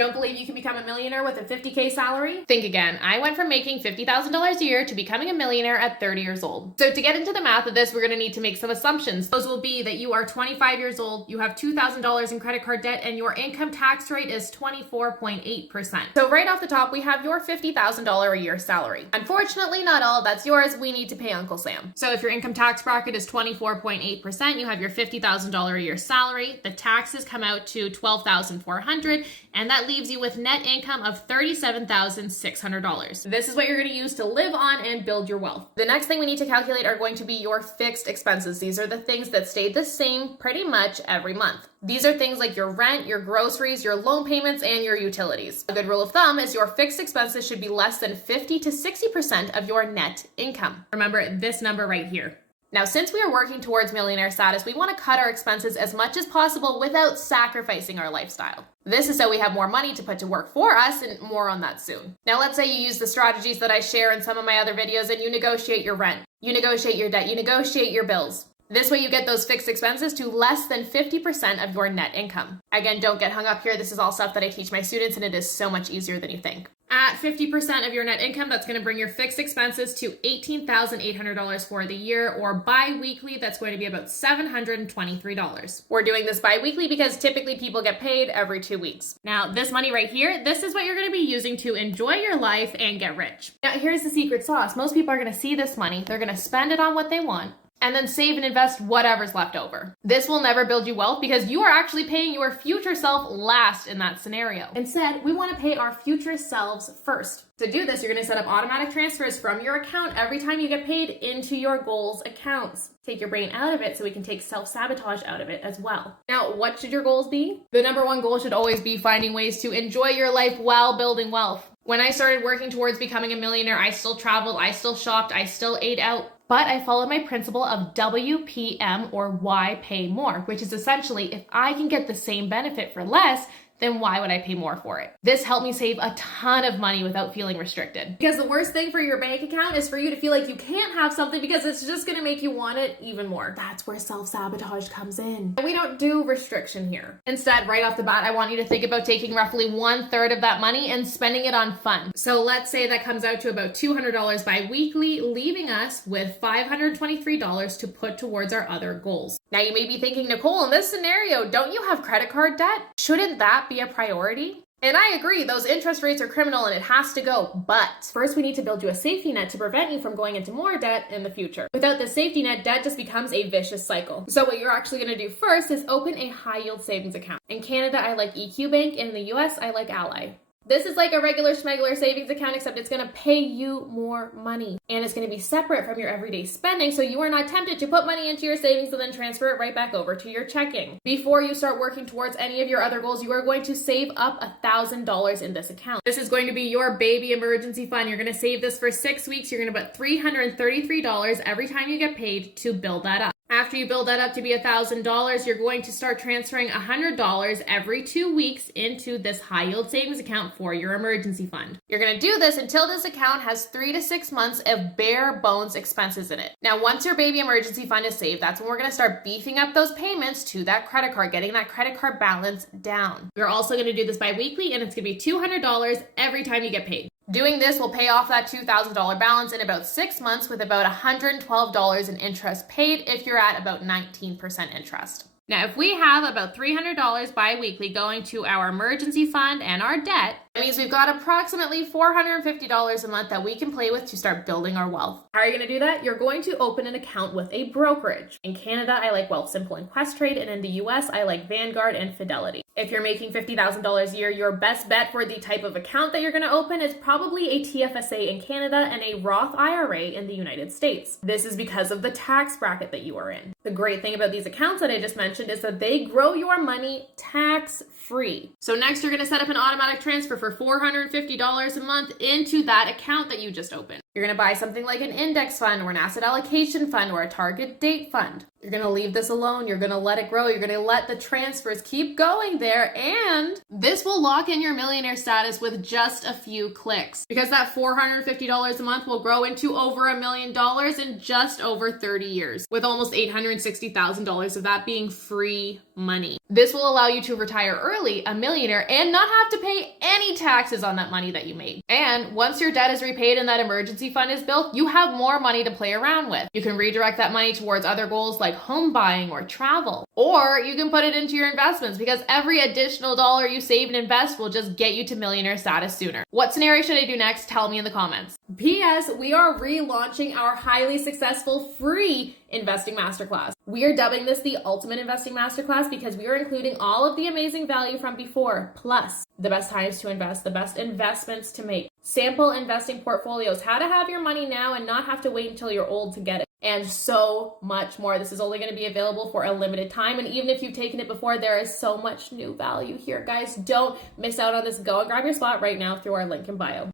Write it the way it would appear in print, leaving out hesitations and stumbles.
Don't believe you can become a millionaire with a $50K salary? Think again. I went from making $50,000 a year to becoming a millionaire at 30 years old. So to get into the math of this, we're going to need to make some assumptions. Those will be that you are 25 years old, you have $2,000 in credit card debt, and your income tax rate is 24.8%. So right off the top, we have your $50,000 a year salary. Unfortunately, not all of that's yours. We need to pay Uncle Sam. So if your income tax bracket is 24.8%, you have your $50,000 a year salary. The taxes come out to $12,400, and that leaves you with net income of $37,600. This is what you're going to use to live on and build your wealth. The next thing we need to calculate are going to be your fixed expenses. These are the things that stay the same pretty much every month. These are things like your rent, your groceries, your loan payments, and your utilities. A good rule of thumb is your fixed expenses should be less than 50 to 60% of your net income. Remember this number right here. Now, since we are working towards millionaire status, we want to cut our expenses as much as possible without sacrificing our lifestyle. This is so we have more money to put to work for us, and more on that soon. Now, let's say you use the strategies that I share in some of my other videos and you negotiate your rent, you negotiate your debt, you negotiate your bills. This way you get those fixed expenses to less than 50% of your net income. Again, don't get hung up here. This is all stuff that I teach my students, and it is so much easier than you think. At 50% of your net income, that's going to bring your fixed expenses to $18,800 for the year, or bi-weekly, that's going to be about $723. We're doing this bi-weekly because typically people get paid every 2 weeks. Now, this money right here, this is what you're going to be using to enjoy your life and get rich. Now, here's the secret sauce. Most people are going to see this money, they're going to spend it on what they want, and then save and invest whatever's left over. This will never build you wealth because you are actually paying your future self last in that scenario. Instead, we want to pay our future selves first. To do this, you're going to set up automatic transfers from your account every time you get paid into your goals accounts. Take your brain out of it so we can take self-sabotage out of it as well. Now, what should your goals be? The number one goal should always be finding ways to enjoy your life while building wealth. When I started working towards becoming a millionaire, I still traveled, I still shopped, I still ate out. But I followed my principle of WPM, or why pay more, which is essentially if I can get the same benefit for less, then why would I pay more for it? This helped me save a ton of money without feeling restricted. Because the worst thing for your bank account is for you to feel like you can't have something because it's just gonna make you want it even more. That's where self-sabotage comes in. And we don't do restriction here. Instead, right off the bat, I want you to think about taking roughly 1/3 of that money and spending it on fun. So let's say that comes out to about $200 bi-weekly, leaving us with $523 to put towards our other goals. Now you may be thinking, Nicole, in this scenario, don't you have credit card debt? Shouldn't that be a priority? And I agree, those interest rates are criminal and it has to go. But first we need to build you a safety net to prevent you from going into more debt in the future. Without the safety net, debt just becomes a vicious cycle. So what you're actually gonna do first is open a high yield savings account. In Canada, I like EQ Bank. In the US, I like Ally. This is like a regular schmegular savings account, except it's going to pay you more money. And it's going to be separate from your everyday spending, so you are not tempted to put money into your savings and then transfer it right back over to your checking. Before you start working towards any of your other goals, you are going to save up $1,000 in this account. This is going to be your baby emergency fund. You're going to save this for 6 weeks. You're going to put $333 every time you get paid to build that up. After you build that up to be $1,000, you're going to start transferring $100 every 2 weeks into this high yield savings account for your emergency fund. You're going to do this until this account has 3 to 6 months of bare bones expenses in it. Now, once your baby emergency fund is saved, that's when we're going to start beefing up those payments to that credit card, getting that credit card balance down. We're also going to do this bi-weekly, and it's going to be $200 every time you get paid. Doing this will pay off that $2,000 balance in about 6 months with about $112 in interest paid if you're at about 19% interest. Now, if we have about $300 bi-weekly going to our emergency fund and our debt, that means we've got approximately $450 a month that we can play with to start building our wealth. How are you going to do that? You're going to open an account with a brokerage. In Canada, I like Wealthsimple and Questrade, and in the US, I like Vanguard and Fidelity. If you're making $50,000 a year, your best bet for the type of account that you're going to open is probably a TFSA in Canada and a Roth IRA in the United States. This is because of the tax bracket that you are in. The great thing about these accounts that I just mentioned is that they grow your money tax-free. So next, you're going to set up an automatic transfer for $450 a month into that account that you just opened. You're going to buy something like an index fund or an asset allocation fund or a target date fund. You're going to leave this alone. You're going to let it grow. You're going to let the transfers keep going there. And this will lock in your millionaire status with just a few clicks, because that $450 a month will grow into over $1 million in just over 30 years, with almost $860,000 of that being free money. This will allow you to retire early, a millionaire, and not have to pay any taxes on that money that you made. And once your debt is repaid and that emergency fund is built, you have more money to play around with. You can redirect that money towards other goals like home buying or travel, or you can put it into your investments, because every additional dollar you save and invest will just get you to millionaire status sooner. What scenario should I do next? Tell me in the comments. P.S. We are relaunching our highly successful free Investing Masterclass. We are dubbing this the Ultimate Investing Masterclass because we are including all of the amazing value from before, plus the best times to invest, the best investments to make, sample investing portfolios, how to have your money now and not have to wait until you're old to get it, and so much more. This is only going to be available for a limited time, and even if you've taken it before, there is so much new value here, guys. Don't miss out on this. Go and grab your spot right now through our link in bio.